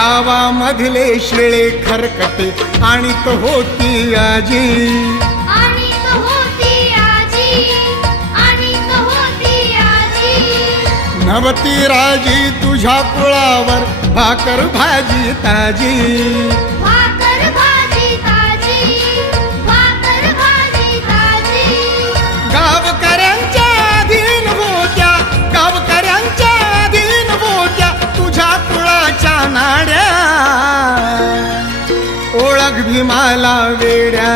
गावामधले शिळे खरकटे आणि तो होती आजी, आणि तो होती आजी, आणि तो होती आजी. नवती राजी तुझ्या कुळावर भाकर भाजी ताजी, भाकर भाजी ताजी, भाकर भाजी ताजी. गावकऱ्यांच्या अधीन होत्या, गावकऱ्यांच्या अधीन होत्या तुझ्या कुळाच्या नाड्या. ओळख भीमाला वेड्या